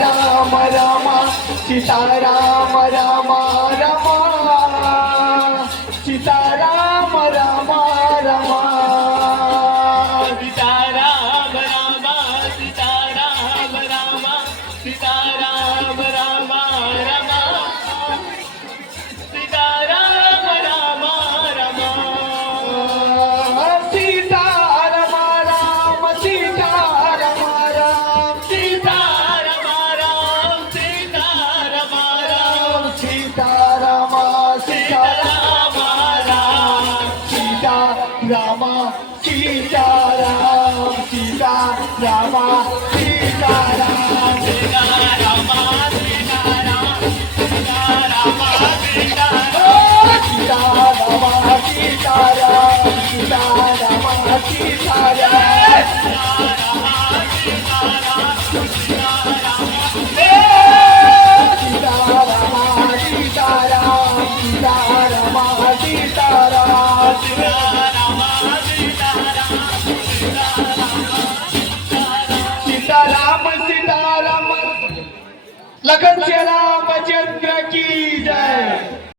राम राम सीताराम राम राम सीताराम राम राम सीताराम राम सीताराम राम सीताराम राम राम सीताराम राम राम सीताराम राम सीताराम राम सीताराम राम सीताराम राम सीताराम सीताराम राम सीताराम सीताराम सीताराम सीताराम सीताराम लगन से रामचंद्र की जय।